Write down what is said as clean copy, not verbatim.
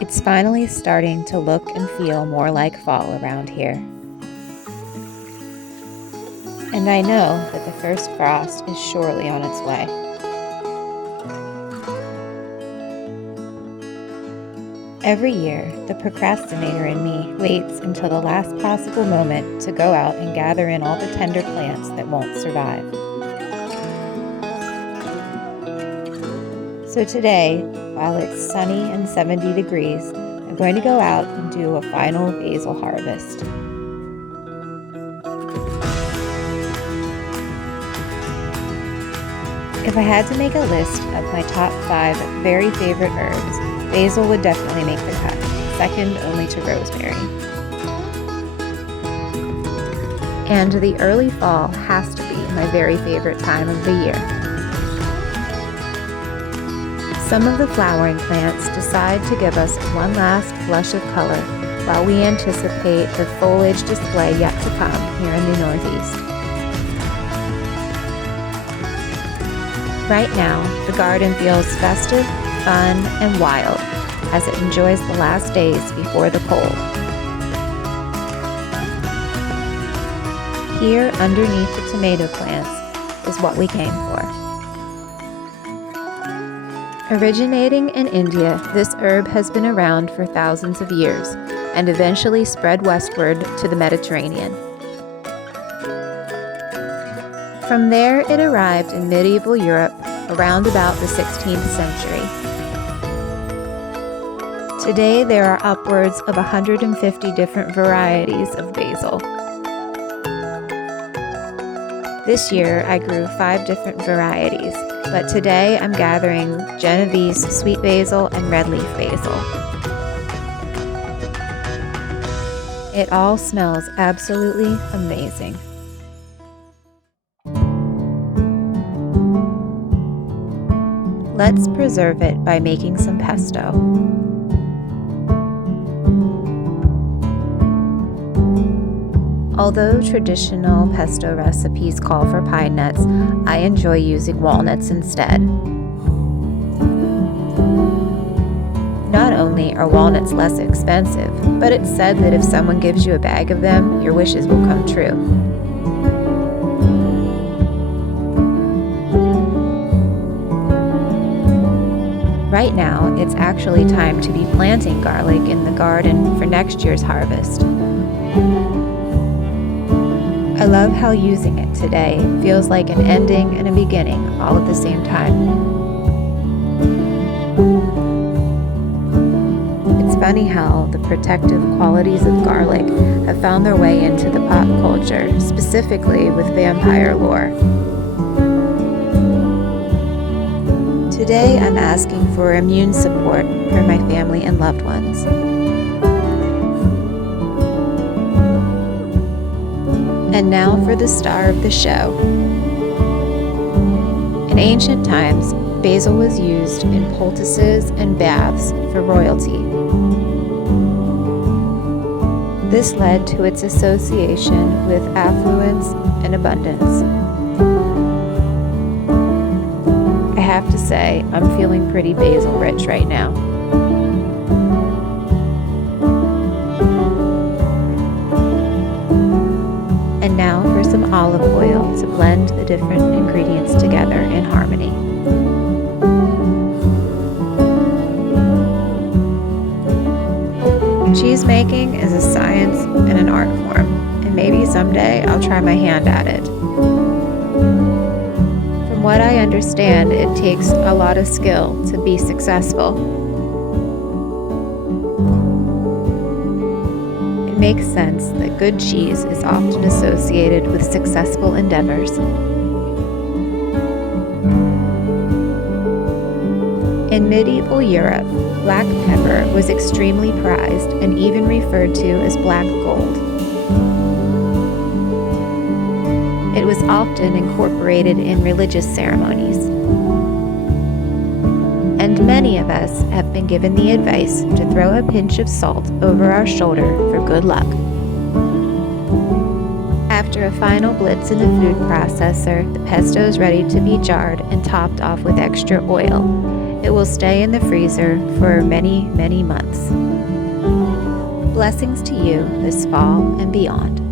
It's finally starting to look and feel more like fall around here. And I know that the first frost is surely on its way. Every year, the procrastinator in me waits until the last possible moment to go out and gather in all the tender plants that won't survive. So today, while it's sunny and 70 degrees, I'm going to go out and do a final basil harvest. If I had to make a list of my top 5 very favorite herbs, basil would definitely make the cut, second only to rosemary. And the early fall has to be my very favorite time of the year. Some of the flowering plants decide to give us one last flush of color while we anticipate the foliage display yet to come here in the Northeast. Right now, the garden feels festive, fun, and wild as it enjoys the last days before the cold. Here, underneath the tomato plants, is what we came for. Originating in India, this herb has been around for thousands of years and eventually spread westward to the Mediterranean. From there, it arrived in medieval Europe around about the 16th century. Today, there are upwards of 150 different varieties of basil. This year, I grew 5 different varieties, but today I'm gathering Genovese sweet basil and red leaf basil. It all smells absolutely amazing. Let's preserve it by making some pesto. Although traditional pesto recipes call for pine nuts, I enjoy using walnuts instead. Not only are walnuts less expensive, but it's said that if someone gives you a bag of them, your wishes will come true. Right now, it's actually time to be planting garlic in the garden for next year's harvest. I love how using it today feels like an ending and a beginning all at the same time. It's funny how the protective qualities of garlic have found their way into the pop culture, specifically with vampire lore. Today, I'm asking for immune support for my family and loved ones. And now for the star of the show. In ancient times, basil was used in poultices and baths for royalty. This led to its association with affluence and abundance. I have to say, I'm feeling pretty basil rich right now. And now for some olive oil to blend the different ingredients together in harmony. Cheese making is a science and an art form, and maybe someday I'll try my hand at it. From what I understand, it takes a lot of skill to be successful. It makes sense that good cheese is often associated with successful endeavors. In medieval Europe, black pepper was extremely prized and even referred to as black gold. It was often incorporated in religious ceremonies. And many of us have been given the advice to throw a pinch of salt over our shoulder for good luck. After a final blitz in the food processor, the pesto is ready to be jarred and topped off with extra oil. It will stay in the freezer for many, many months. Blessings to you this fall and beyond.